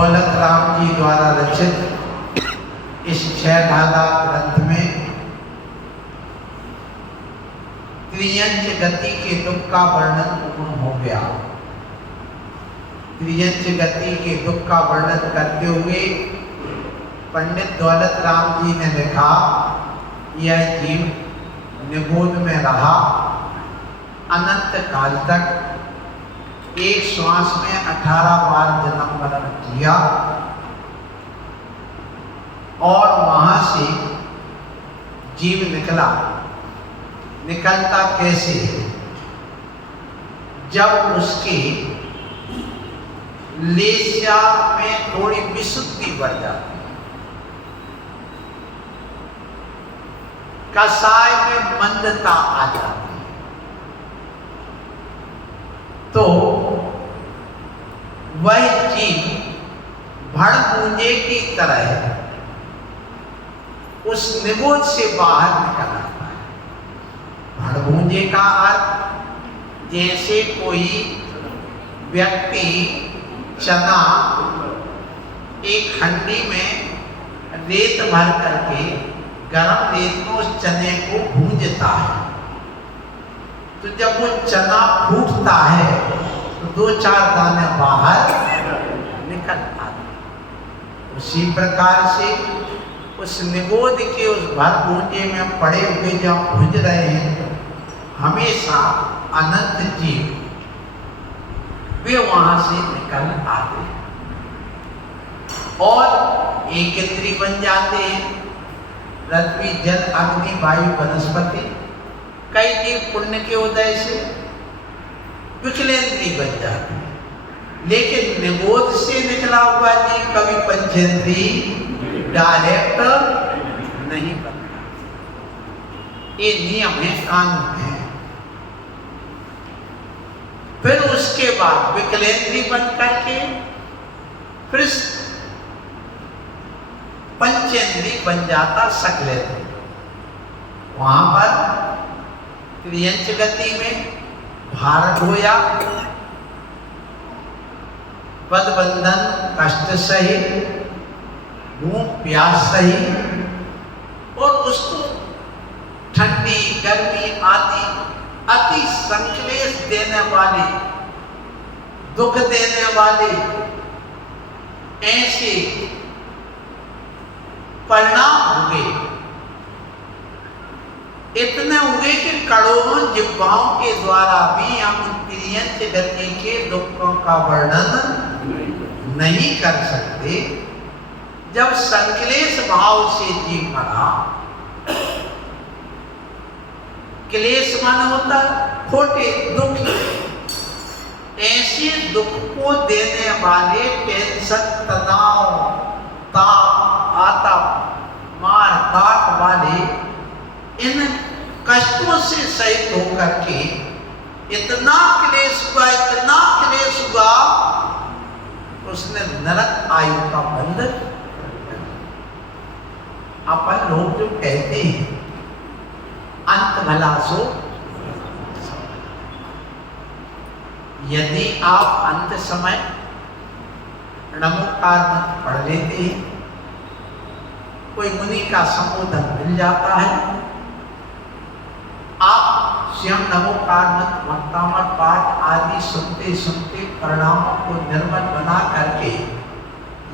दौलत राम जी द्वारा रचित इस 6 ढाला ग्रंथ में त्रियंच गति के दुख का वर्णन पूर्ण हो गया। त्रियंच गति के दुख का वर्णन करते हुए पंडित दौलत राम जी ने लिखा, यह जीव निगोद में रहा अनंत काल तक, एक श्वास में 18 बार जन्म मरण किया और वहां से जीव निकलता कैसे है? जब उसके लेस्या में थोड़ी विशुद्धि बढ़ जाती है, कसाय में मंदता आ जाती है, तो वह जीव भड़कूंजे की तरह उस निगोद से बाहर निकल आता है। भड़कूंजे का अर्थ जैसे कोई व्यक्ति चना एक हंडी में रेत भर करके गरम रेत में उस चने को भूंजता है, तो जब वो चना फूटता है तो 2-4 दाने बाहर निकल आते। उसी प्रकार से उस निगोद के उस भड़कूंजे में पड़े हुए जब भूंज रहे हैं, हमेशा अनंत जीव वे वहां से निकल आते हैं और एक इंद्री बन जाते हैं। पृथ्वी, जल, अग्नि, वायु, वनस्पति, कई जीव पुण्य के उदय से विकलेंद्री बन जाते हैं, लेकिन निगोद से निकला हुआ जीव कभी पंचेंद्री डायरेक्ट नहीं बनता। ये नियम है, कानून है। फिर उसके बाद विकलेंद्री बन करके फिर पंचेंद्री बन जाता सकलेंद्री। वहां पर त्रियंच गति में भार ढोया, पदबंधन कष्ट सही, भूख प्यास सही, और उसको ठंडी गर्मी आदि अति संक्लेश देने वाले, दुख देने वाले ऐसे परिणाम हुए, इतने हुए कि करोड़ों जिह्वाओं के द्वारा भी हम त्रियंच गति के दुखों का वर्णन नहीं कर सकते। जब संक्लेश भाव से जीव मरा, क्लेश मन होता खोटे दुख, ऐसे दुख को देने वाले टेंशन, तनाव, ताप, आतप, मार काट वाले इन कष्टों से सहित होकर के इतना क्लेश हुआ, उसने नरक आयु का बंधन। अपन लोग जो कहते हैं अंत भला सो, यदि आप अंत समय नमोकार मंत्र पढ़ लेते हैं, कोई मुनि का संबोधन मिल जाता है, आप स्वयं नमोकार मंत्र, भक्तामर पाठ आदि सुनते सुनते परिणामों को निर्मल बना करके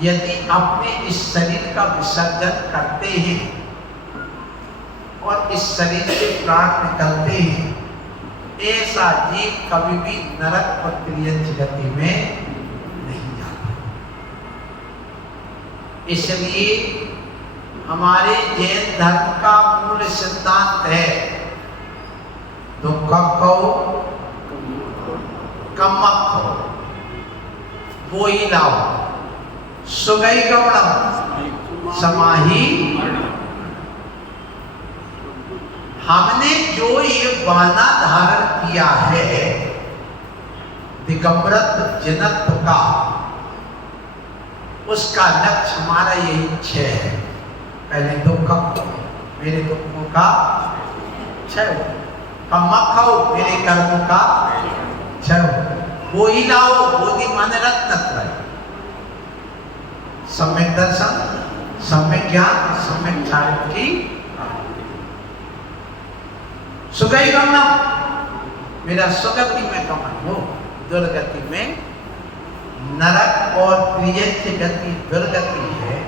यदि अपने इस शरीर का विसर्जन करते हैं और इस शरीर से प्राण निकलते हैं, ऐसा जीव कभी भी नरक और त्रियंच गति में नहीं जाता। इसलिए हमारे जैन धर्म का मूल सिद्धांत है, दुख खो कम्मक खो वो ही लाओ, सुगई गौड़म समाही। हमने जो ये बाना धारण किया है दिगंबरत्व जनत्व का, उसका लक्ष्य हमारा यही क्षय है। पहले दुख, मेरे दुखों का क्षय हो, कम्मक हो, मेरे कर्मों का क्षय हो, वो ही लाओ, बोधि मन रत्न। सम्यक दर्शन, सम्यक ज्ञान, सम्यक चारित्र की सुगई गमनम, मेरा सुगति में गमन हो, दुर्गति में नरक और प्रियच्छ गति दुर्गति है,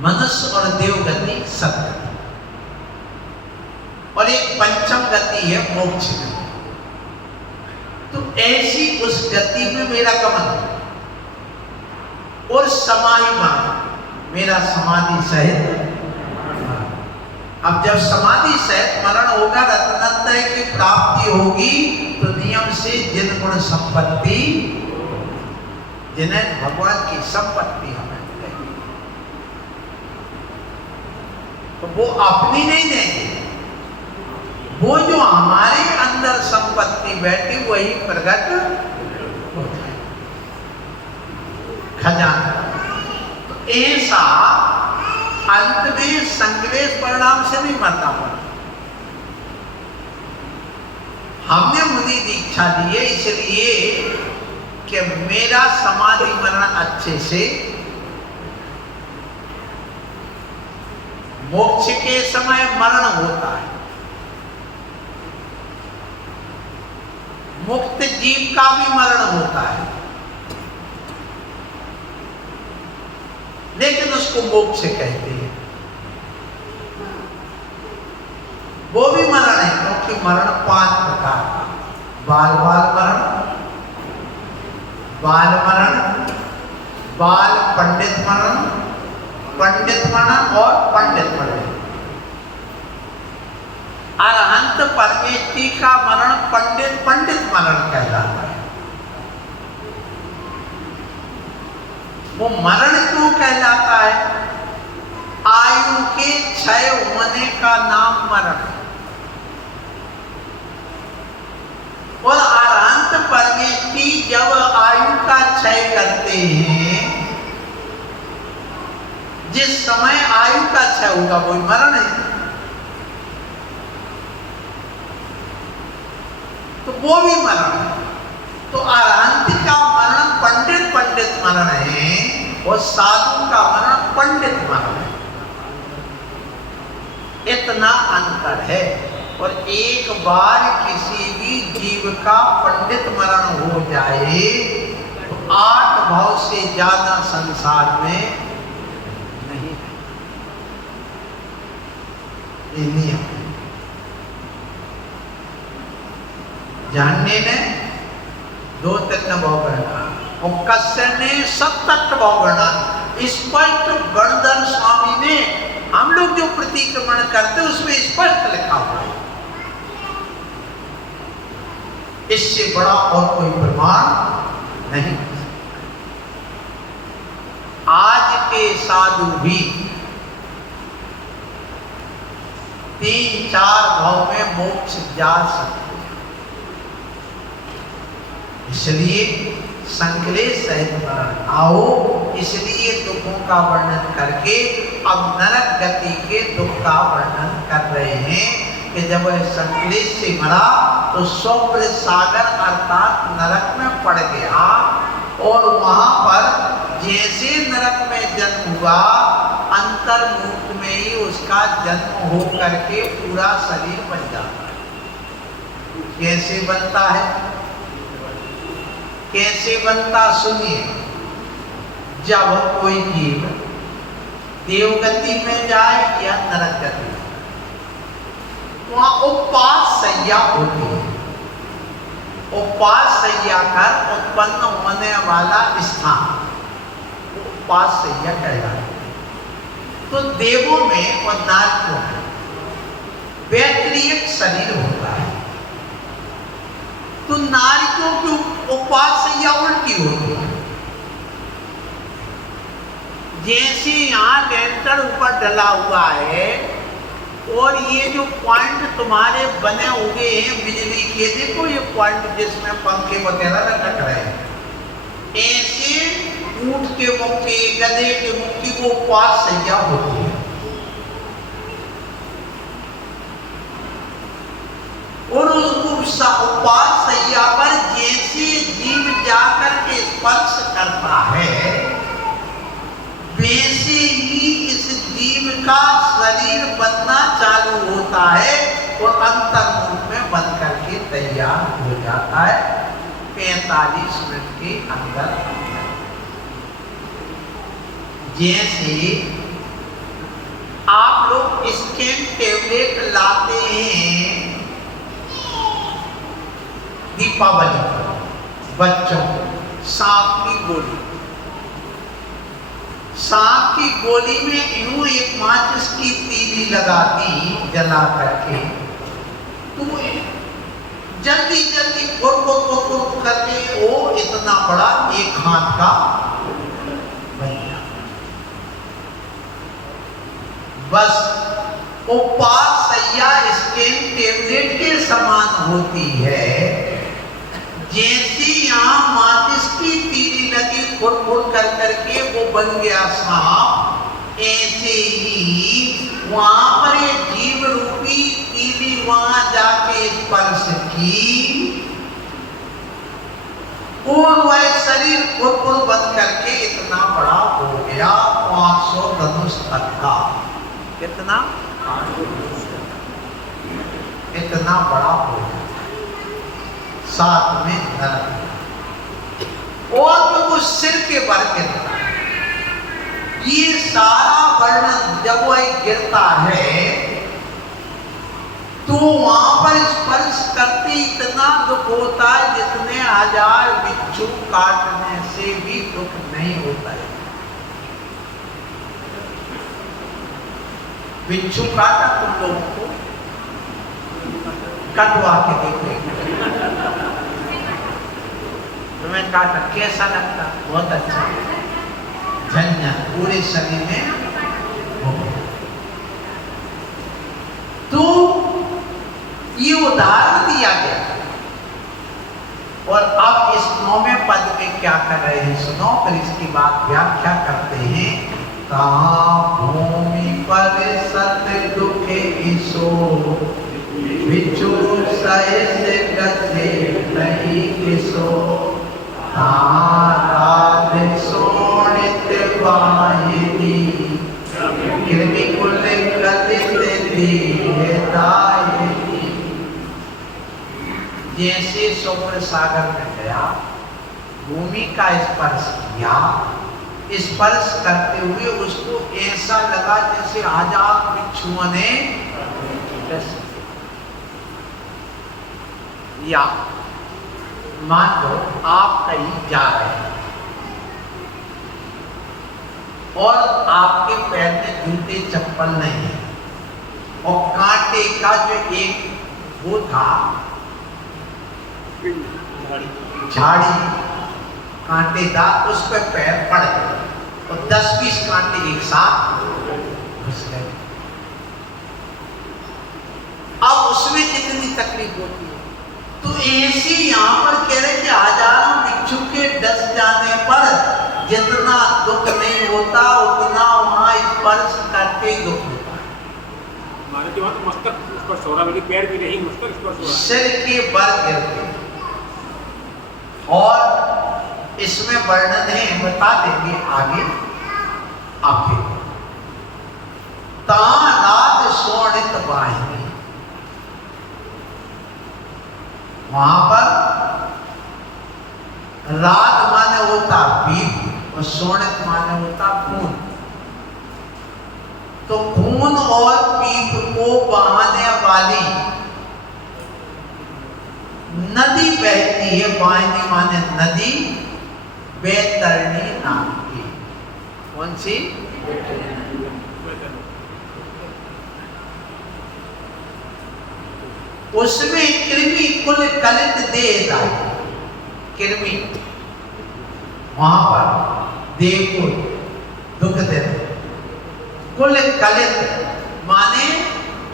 मनुष्य और देव गति सदगति, और एक पंचम गति है मोक्ष गति। तो ऐसी उस गति में मेरा गमन हो और समाधि मरण, मेरा समाधि सहित। अब जब समाधि सहित मरण होगा, रत्नत्रय की प्राप्ति होगी, तो नियम से जिन गुण संपत्ति, जिन्हें भगवान की संपत्ति हमें मिलेगी, तो वो अपनी नहीं देंगे, वो जो हमारे अंदर संपत्ति बैठी वही प्रकट हो जाए, खजाना। तो ऐसा अंत में संग्लेश परिणाम से नहीं मरना पड़ा। हमने मुनि दीक्षा दी है इसलिए कि मेरा समाधि मरण अच्छे से, मोक्ष के समय मरण होता है, मुक्त जीव का भी मरण होता है, लेकिन उसको मोक्ष कहते हैं। वो भी मरण है, क्योंकि मरण 5 प्रकार का, बाल मरण, बाल मरण, बाल पंडित मरण, पंडित मरण और पंडित मरण। अरहंत परमेष्टि का मरण पंडित मरण कहलाता है। वो मरण क्यों कहलाता है? आयु के क्षय होने का नाम मरण। और अरहंत परमेष्टि जब आयु का क्षय करते हैं, जिस समय आयु का क्षय होगा वही मरण है, तो वो भी मरण है। तो अरहंत का मरण पंडित मरण है और साधु का मरण पंडित मरण है। इतना अंतर है। और एक बार किसी भी जीव का पंडित मरण हो जाए तो 8 भाव से ज्यादा संसार में नहीं है। ये नियम है। जानने ने 2-3 भाव गणना और कस्य ने 7 भाव गणना। स्पष्ट गणधर स्वामी ने हम लोग जो प्रतिक्रमण करते उसमें स्पष्ट लिखा हुआ है। इससे बड़ा और कोई प्रमाण नहीं। आज के साधु भी 3-4 भाव में मोक्ष जा सकते हैं। इसलिए संकलेश सहित मरण आओ, इसलिए दुखों का वर्णन करके अब नरक गति के दुख का वर्णन कर रहे हैं कि जब वह संकलेश से मरा तो सौम्य सागर अर्थात नरक में पड़ गया और वहां पर जैसे नरक में जन्म हुआ, अंतर्मुख में ही उसका जन्म हो करके पूरा शरीर बन जाता है। कैसे बनता है? कैसे बनता सुनिए। जब कोई जीव देवगति में जाए या नरक गति में, वहां उपवास सैया होती है। उपवास सैया कर उत्पन्न होने वाला स्थान उपवास सैया कहलाता है। तो देवों में और नारकों में वैतरीय शरीर होता है, तो नारियों की उपवास सैया उल्टी होती है। जैसे यहाँ लेंटर ऊपर डला हुआ है और ये जो पॉइंट तुम्हारे बने हुए हैं बिजली के, देखो ये पॉइंट जिसमें पंखे वगैरह लटक रहे हैं, ऐसे ऊंट के मुख के, गधे के मुख की वो उपवास सैया होती है। और उस उपवास सैया पर जैसे जीव जाकर के स्पर्श करता है उसका शरीर बनना चालू होता है और अंतर्मुख में बन करके तैयार हो जाता है 45 मिनट के अंदर। जैसे आप लोग स्कैन टेबलेट लाते हैं दीपावली पर बच्चों सांप की गोली, सांप की गोली में यूं एक माचिस की तीली लगा दी जला करके, तो जल्दी जल्दी फुर करके वो इतना बड़ा एक हाथ का बन गया। बस उपासया स्कैन टेबलेट के समान होती है। जैसे यहाँ माचिस की तीली लगी फुर कर करके वो बन गया सांप, ऐसे ही वहां पर ये जीव रूपी तीली वहां जाके स्पर्श की और वह शरीर फुर बन करके इतना बड़ा हो गया। 500 धनुष तक का, कितना इतना बड़ा हो गया। साथ में नरक और तो कुछ सिर के बल के ये सारा वर्णन जब वह गिरता है तो वहां पर स्पर्श करते इतना दुख होता है जितने 1000 बिच्छू काटने से भी दुख नहीं होता है। बिच्छू काटा तुम लोगों को, कटवा के देखो तुम्हें काटा कैसा लगता? बहुत अच्छा, झंझट पूरे शरीर में हो गया। तो ये उदाहरण दिया गया और अब इस 9वें पद में क्या कर रहे हैं सुनो, फिर इसकी बात व्याख्या करते हैं। कहाँ भूमि पर सत दुखे ईसो बिच्छू सहसे गथे नहीं किसो, राध सोनित वाहिनी कृमि कुल कथित दीदायनी। जैसे स्वप्न सागर में गया, भूमि का स्पर्श किया, स्पर्श करते हुए उसको ऐसा लगा जैसे 1000 बिच्छुओं ने या मान लो आप कहीं जा रहे हैं और आपके पैर में जूते चप्पल नहीं है और कांटे का जो एक वो था झाड़ी कांटेदार, उस पर पैर पड़ गए और 10-20 कांटे एक साथ घुस गए। अब उसमें कितनी तकलीफ होती है। तो ऐसे यहाँ पर कह रहे कि 1000 बिच्छू के डस जाने पर जितना दुख नहीं होता उतना वहां स्पर्श करके दुख होता है। हमारे तो मस्तक स्पर्श हो रहा है, पैर भी नहीं, मस्तक स्पर्श हो रहा है, सिर के बल गिरते। और इसमें वर्णन है, बता देंगे आगे आपके। ताराद सोनित वाहिनी, वहां पर रात माने होता पीप और सोनित माने होता खून। तो खून और पीप को बहाने वाली नदी बहती है। वाहिनी माने नदी, बैतरणी नाम की। कौन सी? उसमें कृमि कुल कलित देह आई। कृमि वहां पर देह को दुख देते। कुल कलित माने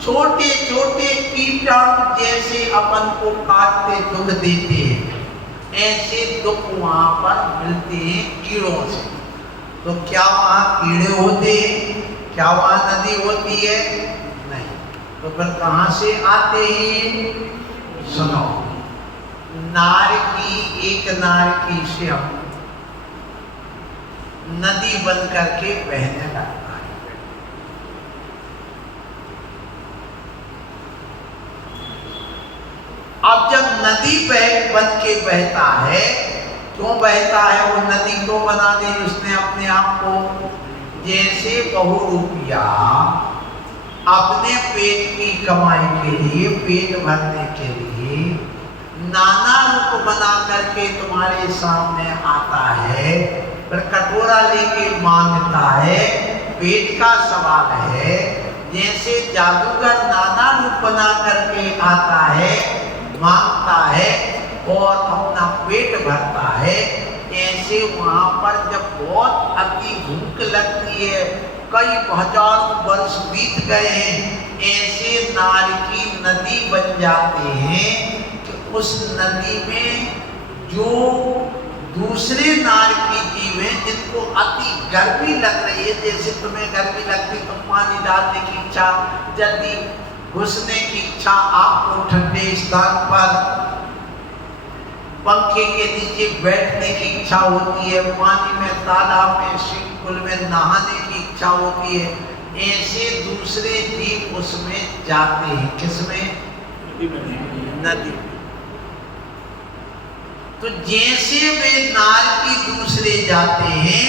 छोटे छोटे कीटाणु जैसे अपन को काटते दुख देते हैं, ऐसे दुख वहां पर मिलते हैं कीड़ों से। तो क्या वहां कीड़े होते हैं? क्या वहां नदी होती है? नहीं। तो फिर कहां से आते हैं? सुनो, नारकी, एक नारकी से हम नदी बन करके बहने लगता है। नदी बन के बहता है। क्यों बहता है? वो नदी को बना दी उसने अपने आप को। जैसे बहुरूपिया अपने पेट की कमाई के लिए, पेट भरने के लिए नाना रूप बना करके तुम्हारे सामने आता है, पर कटोरा लेके मांगता है। पेट का सवाल है। जैसे जादूगर नाना रूप बना करके आता है, मांगता है और अपना पेट भरता है, ऐसे वहां पर जब बहुत अति भूख लगती है, कई हजारों वर्ष बीत गए हैं, ऐसे नार की नदी बन जाते हैं कि उस नदी में जो दूसरे नार की जीव हैं जिनको अति गर्मी लग रही है, जैसे तुम्हें गर्मी लगती तो पानी डालने की इच्छा, जल्दी घुसने की इच्छा, आपको ठंडे स्थान पर पंखे के नीचे बैठने की इच्छा होती है, पानी में, तालाब में, स्विमिंग पूल में नहाने की इच्छा होती है, ऐसे दूसरे जीव उसमें जाते हैं। किसमें? नदी में। तो जैसे वे नार की दूसरे जाते हैं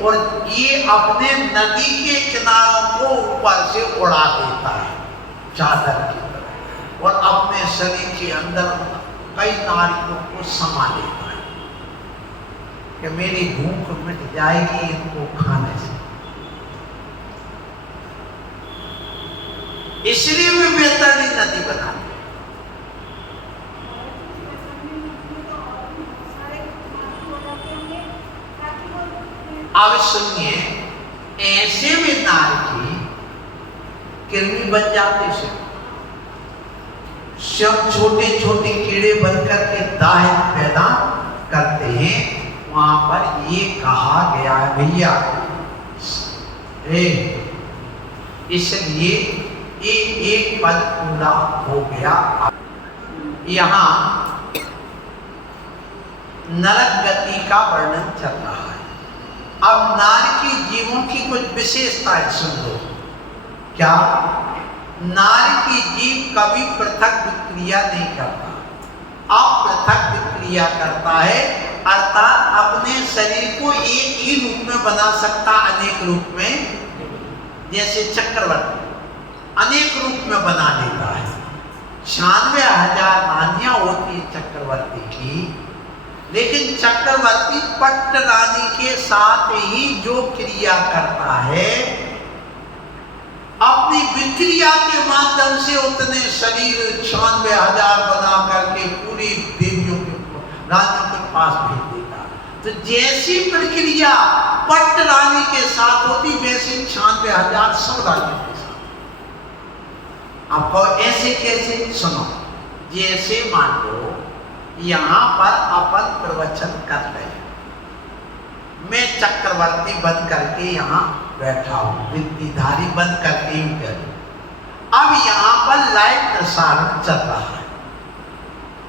और ये अपने नदी के किनारों को ऊपर से उड़ा देता है चादर की तरह, और अपने शरीर के अंदर कई नारियों को समा लेता है कि मेरी भूख मिट जाएगी इनको खाने से। इसलिए वे बेहतरीन नदी बना दी। अब सुनिए, ऐसे में नार की कृमि बन जाते से सब छोटे छोटे कीड़े बनकर के दाह पैदा करते हैं। वहां पर ये कहा गया है भैया, इसलिए ये एक पद पूरा हो गया। यहाँ नरक गति का वर्णन चल रहा है। अब नार की जीवों की कुछ विशेषताएं सुन लो। क्या? नार की जीव कभी पृथक विक्रिया नहीं करता, अपृथक विक्रिया करता है, अर्थात अपने शरीर को एक ही रूप में बना सकता, अनेक रूप में। जैसे चक्रवर्ती अनेक रूप में बना लेता है। 96,000 नानियां होती है चक्रवर्ती की, लेकिन चक्रवर्ती पट्ट रानी के साथ ही जो क्रिया करता है, अपनी विक्रिया के माध्यम से उतने शरीर 96,000 बना करके पूरी देवियों के, रानियों के पास भेज देता। तो जैसी प्रक्रिया पट्ट रानी के साथ होती, वैसे 96,000 सब रानियों के साथ। आपको ऐसे कैसे? सुनो। जैसे मान लो यहाँ पर अपन प्रवचन कर रहे हैं, मैं चक्रवर्ती बन करके यहाँ बैठा हूँ, विद्याधारी बन करके ही बैठा। अब यहाँ पर लाइव प्रसारण चल रहा है,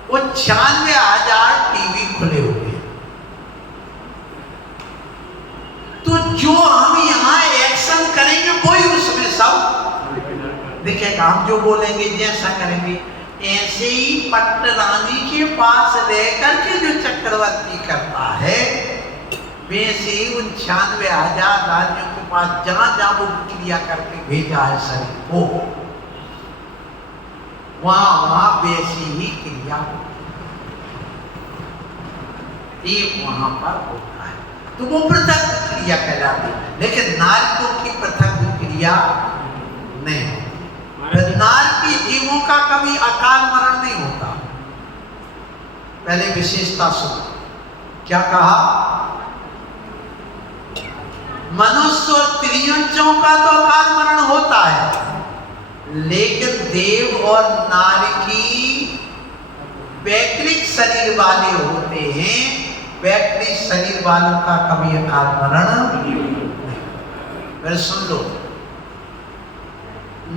वो 96,000 टीवी खुले हुए हैं। तो जो हम यहाँ एक्शन करेंगे वही उसमें सब दिखेगा। हम जो बोलेंगे, जैसा करेंगे, ऐसे ही पट्ट रानी के पास रहकर के जो चक्रवर्ती करता है, वैसे ही उन 96,000 रानियों के पास जहां जहां वो क्रिया करके भेजा है शरीर को, वहां वहां वैसी ही क्रिया होती है। ये वहां पर होता है, तो वो पृथक क्रिया कहलाती है। लेकिन नारियों की पृथक क्रिया नहीं होती। नार की जीवों का कभी अकाल मरण नहीं होता। पहले विशेषता सुनो, क्या कहा? मनुष्य और त्रियंचों का तो अकाल मरण होता है, लेकिन देव और नार की वैकृत शरीर वाले होते हैं, वैकृत शरीर वालों का कभी अकाल मरण नहीं। फिर सुन लो,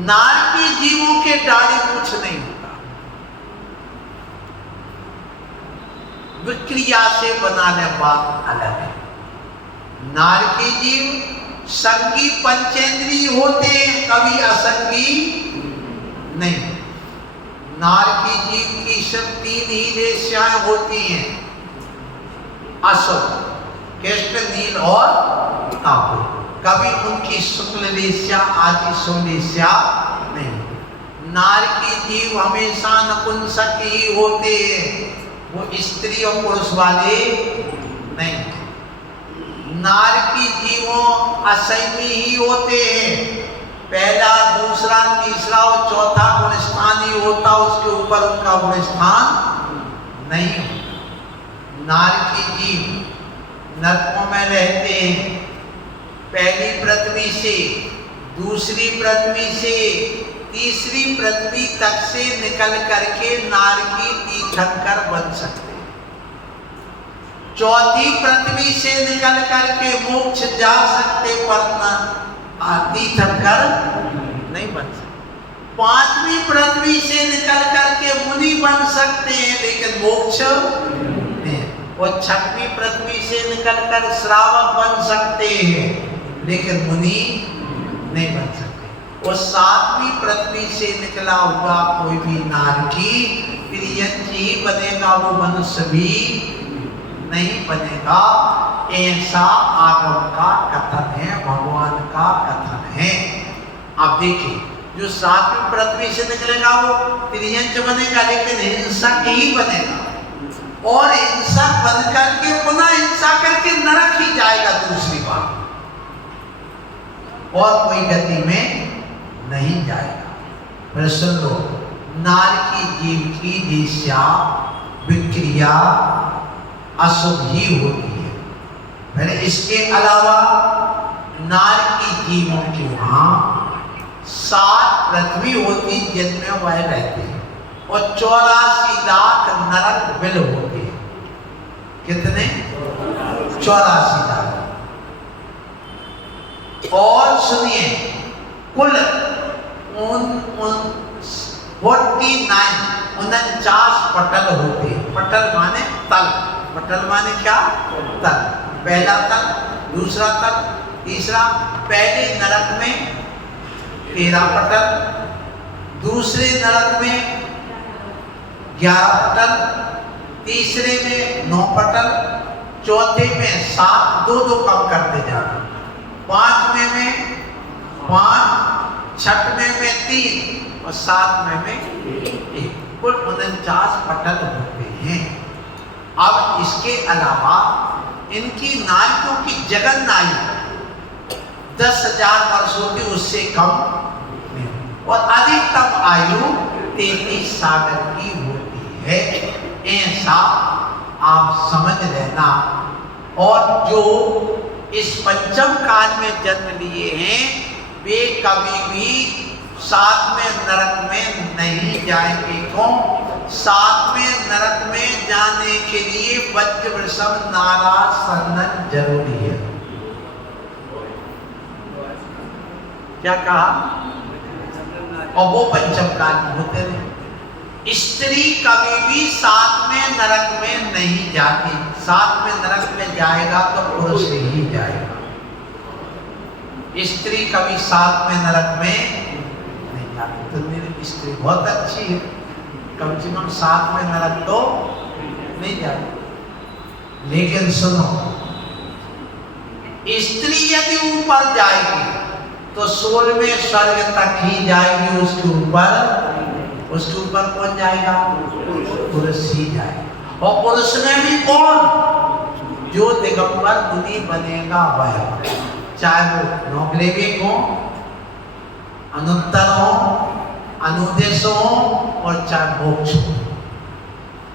नार के जीवों के डाली कुछ नहीं होता, विक्रिया से बनाने बात अलग है। नार के जीव संगी पंचेंद्रिय होते हैं, कभी असंगी नहीं। नारकी जीव की सिर्फ 3 ही वेश्याएं होती हैं, असुर, कृष्ण, नील और कापुर। कभी उनकी शुक्ल वेश्या आदि वेश्या नहीं। नारकी जीव हमेशा नपुंसक ही होते हैं, वो स्त्री और पुरुष वाले नहीं। नारकी जीवों असैमी ही होते हैं, पहला, दूसरा, तीसरा और चौथा गुण स्थान ही होता, उसके ऊपर उनका गुण स्थान नहीं होता। नारकी जीव नरकों में रहते हैं, पहली पृथ्वी से, दूसरी पृथ्वी से, तीसरी पृथ्वी तक से निकल करके नारकी तीर्थंकर बन सकते, चौथी पृथ्वी से निकल करके मोक्ष जा सकते, पर तीर्थंकर नहीं बन सकते। 5वीं पृथ्वी से निकल करके मुनि बन सकते हैं, लेकिन मोक्ष नहीं। और 6वीं पृथ्वी से निकलकर श्रावक बन सकते हैं, लेकिन मुनि नहीं बन सकते। और 7वीं पृथ्वी से निकला हुआ कोई भी नारकी तिर्यंच ही बनेगा, वो मनुष्य भी नहीं बनेगा। ऐसा आगम का कथन है, भगवान का कथन है। अब देखिए, जो 7वीं पृथ्वी से निकलेगा वो तिर्यंच बनेगा, लेकिन हिंसक ही बनेगा, और हिंसक बन करके पुनः हिंसा करके नरक ही जाएगा दूसरी बार, और कोई गति में नहीं जाएगा। फिर सुन लो, नारकी जीव की वेश्या विक्रिया अशुभ ही होती है। फिर इसके अलावा नारकी जीवों के वहां 7 पृथ्वी होती जिनमें वह रहते हैं, और 84 लाख नरक बिल होते हैं। कितने? 84 लाख। और सुनिए, कुल 49 पटल होते हैं। पटल माने तल, पटल माने क्या? तल। पहला तल, दूसरा तल, तीसरा। पहले नरक में 13 पटल, दूसरे नरक में 11 पटल, तीसरे में 9 पटल, चौथे में 7, 2 कम करते जाना, 5वें में 5, 6वें में 3 और 7वें में 1। कुल 49 पटल होते हैं। अब इसके अलावा इनकी नारियों की जगन नारी 10,000 वर्ष होती, उससे कम नहीं, और अधिकतम आयु 33 सागर की होती है। ऐसा आप समझ लेना। और जो इस पंचम काल में जन्म लिए हैं, वे कभी भी 7वें नरक में नहीं जाएंगे। क्यों? 7वें नरक में जाने के लिए वज्र वृषभ नाराज संदन जरूरी है। क्या कहा? और वो पंचम काल में होते नहीं। स्त्री कभी भी 7वें नरक में नहीं जाती। 7वें नरक में जाएगा तो पुरुष ही जाएगा। स्त्री कभी 7वें नरक में नहीं जाती। तो मेरी स्त्री बहुत अच्छी है, कम से कम 7वें नरक तो नहीं जाती। लेकिन सुनो, स्त्री यदि ऊपर जाएगी तो 16वें स्वर्ग तक ही जाएगी। उसके ऊपर कौन जाएगा? पुरुष ही जाएगा। और पुरुष में भी कौन? जो दिगंबर मुनि बनेगा वह, चाहे वो नौग्लेविक हो, अनुत्तर हो, अनुदेश हो और चाहे मोक्ष हो,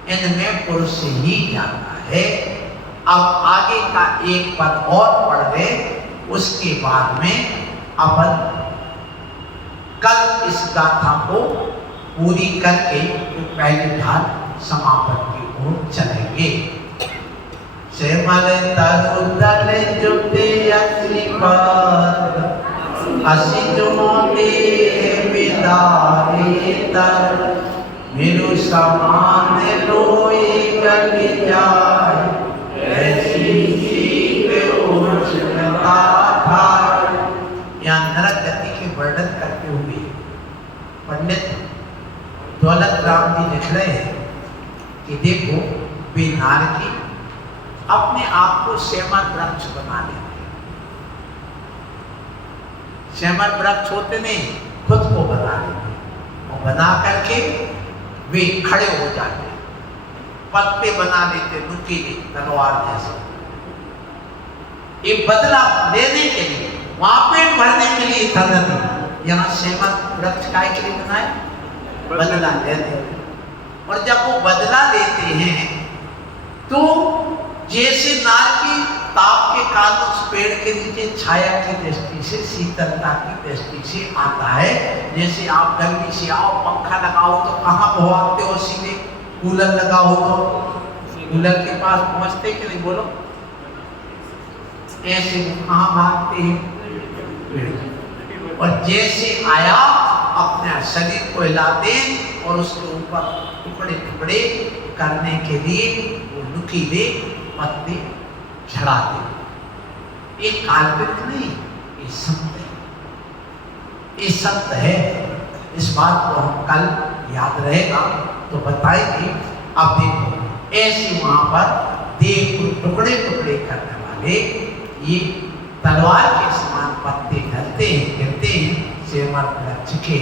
इनमें पुरुष ही जाना है। अब आगे का एक पद और पढ़ ले, उसके बाद में अपन कल इस गाथा को पूरी करके पहली ढाल समापन की ओर चलेंगे। श्रीमल तरुदल जुटे अश्रीपद असिजुमोते विदारे तर मेरु समान लोई गली जाए ऐसी सीख उठता था। यहाँ नरक गति के वर्णन करते हुए पंडित दौलत राम लिख रहे हैं कि देखो वे नारकी अपने आप को सेमर वृक्ष बना लेते हैं। सेमर वृक्ष होते नहीं, खुद को बना लेते हैं और बना करके वे खड़े हो जाते हैं, पत्ते बना लेते नुकीले तलवार जैसे। एक बदला लेने के लिए, वहां पेट भरने के लिए था नदी, यहाँ सेमर वृक्ष काय के लिए बनाए? बदला लेते। और जब वो बदला लेते हैं तो जैसे नारकी ताप के कारण उस पेड़ के नीचे छाया की दृष्टि से, शीतलता की दृष्टि से आता है। जैसे आप गर्मी से आओ, पंखा लगाओ तो कहाँ भवाते हो? सीधे। कूलर लगाओ तो कूलर के पास पहुंचते कि नहीं? बोलो। ऐसे कहाँ भागते हैं? और जैसे आया अपने शरीर को हिलाते और उसके ऊपर टुकड़े टुकड़े करने के लिए वो नुकीले पत्ते चढ़ाते। एक काल्पनिक नहीं, ये सत्य है, ये सत्य है। इस बात को हम कल याद रहेगा तो बताएंगे। अब देखो ऐसे वहां पर देह को टुकड़े टुकड़े करने वाले ये तलवार के समान पत्ते गिरते हैं सेमर वृक्ष के।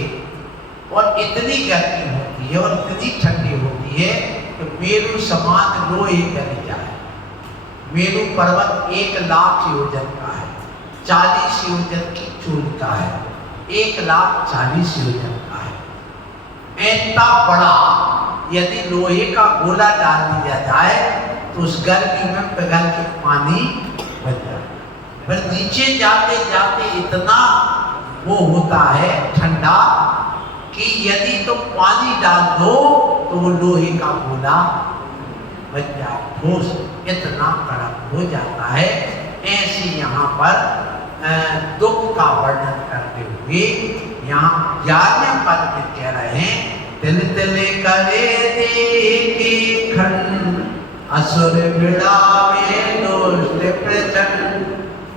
और इतनी गर्मी होती है और इतनी ठंडी होती है कि मेरु समान लोहे गल जाए। मेरु पर्वत 1,00,000 योजन का है, 40 योजन की चूल का है, 1,40,000 योजन का है। इतना बड़ा यदि लोहे का गोला डाल दिया जाए तो उस गर्मी में पिघल के पानी बन जाए। फिर नीचे जाते जाते इतना वो होता है ठंडा कि यदि तो पानी डाल दो तो वो लोहे का गोला बन जाए, ठोस, इतना कड़क हो जाता है। ऐसे यहाँ पर दुख का वर्णन करते हुए यहाँ 11वें पद में कह रहे हैं, तिल तिल करे देखे खंड असुर बिड़ावे दोष प्रचंड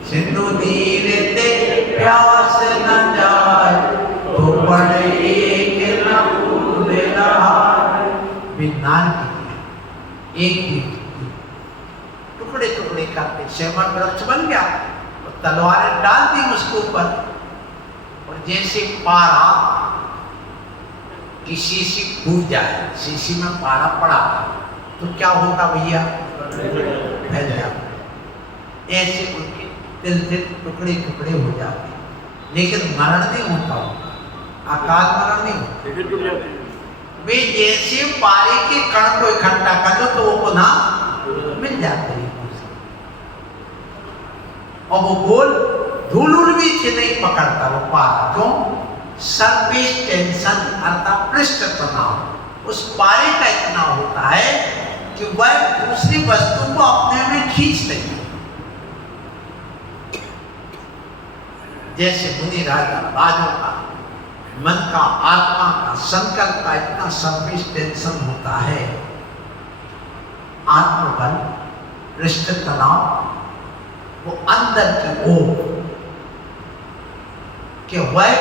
सिंधु नीर ते प्यास न जाए तो पड़े एक न भूले रहाए। बिनार की एक टुकड़े टुकड़े करते सेमर वृक्ष बन गया तो तलवारें डाल दी उसके ऊपर। और जैसे पारा की शीशी फूट जाए, शीशी में पारा पड़ा तो क्या होता भैया? फैल जाता। ऐसे उनके तिल तिल टुकड़े टुकड़े हो जाते, लेकिन मरण नहीं होता, अकाल मरण नहीं होता। वे जैसे पारे के कण को इकट्ठा कर दो तो वो पुनः मिल जाते हैं और वो गोल धूल भी नहीं पकड़ता वो पारा। क्यों? सरफेस टेंशन अर्थात पृष्ठ तनाव उस पारे का इतना होता है कि वह दूसरी वस्तु को अपने में खींच लेती। जैसे मुनि राजा राजों का मन का, आत्मा का, संकल्प का इतना सरफेस टेंशन होता है, आत्मबल, पृष्ठ तनाव, वो अंदर की ओर कि वह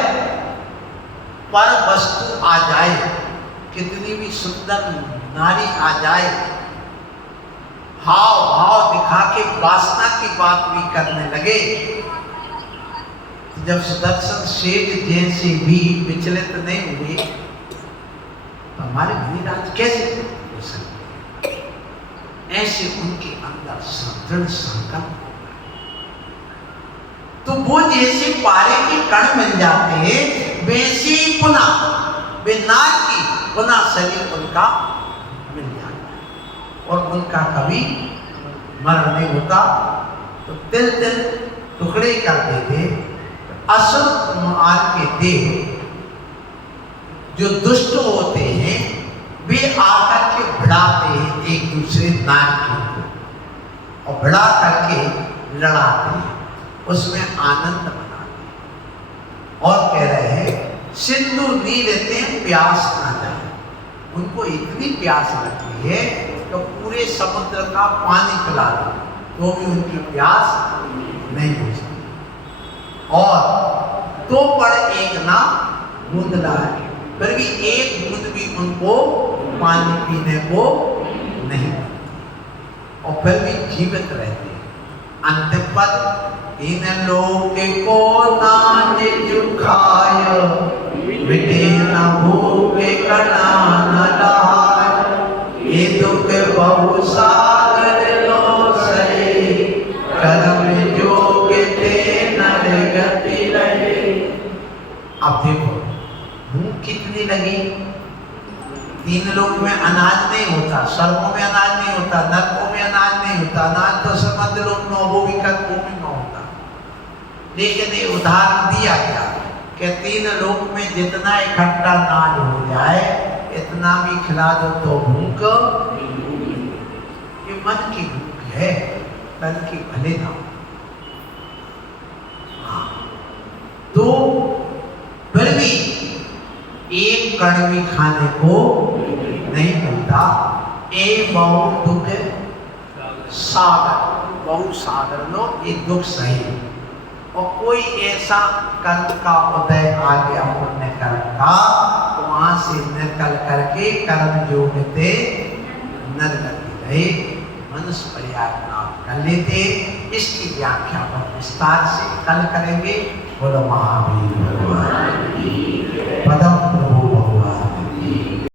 पर वस्तु आ जाए, कितनी भी सुंदर नारी आ जाए, हाव भाव दिखा के वासना की बात भी करने लगे। जब सुदर्शन शेख जैसे भी विचलित नहीं हुए तो हमारे वीराज कैसे हो सकते? ऐसे उनके अंदर दृढ़ संकल्प। तो वो जैसे पारे के कण बन जाते हैं वैसे ही पुनः वे नाग की पुनः शरीर उनका मिल जाता है और उनका कभी मरण नहीं होता। तो तिल तिल टुकड़े कर देते असुर कुमार के देह जो दुष्ट होते हैं वे आकर के भिड़ाते हैं एक दूसरे नाग को और भिड़ा करके लड़ाते हैं, उसमें आनंद मनाते हैं और कह रहे हैं सिंधु नीरते प्यास ना जाए। उनको इतनी प्यास लगती है तो पूरे समुद्र का पानी पिला दो तो भी उनकी प्यास नहीं बुझती। और तो पर एक ना बूंद लाए, फिर भी एक बूंद भी उनको पानी पीने को नहीं, और फिर भी जीवित रहते हैं। अंतिम पद, इन लोक को नाज जुखाय, मिटे न भूखे कणा न लाय, ये दुख बहु सागर लो सहे, कर्म जोग ते नर गति रहे। अब देखो भूख कितनी लगी, 3 लोक में अनाज नहीं होता, स्वर्गों में अनाज नहीं होता, नरकों में अनाज नहीं होता, अनाज तो समझ लो वो भी न होता। लेकिन ये उदाहरण दिया गया कि 3 लोक में जितना इकट्ठा अनाज हो जाए इतना भी खिला दो तो भूख, ये मन की भूख है, तन की भले ना हो। हाँ, तो फिर भी एक कण भी खाने को नहीं मिलता। ए बहु दुख सागर, बहु सागर लो ये दुख सही। और कोई ऐसा कर्म का उदय आ गया पुण्य कर्म का, तो वहां से निकल करके कर्म जोड़ते नरगति रहे, मनुष्य पर्याय प्राप्त कर लेते। इसकी व्याख्या पर विस्तार से कल करेंगे। बोलो महावीर भगवान की।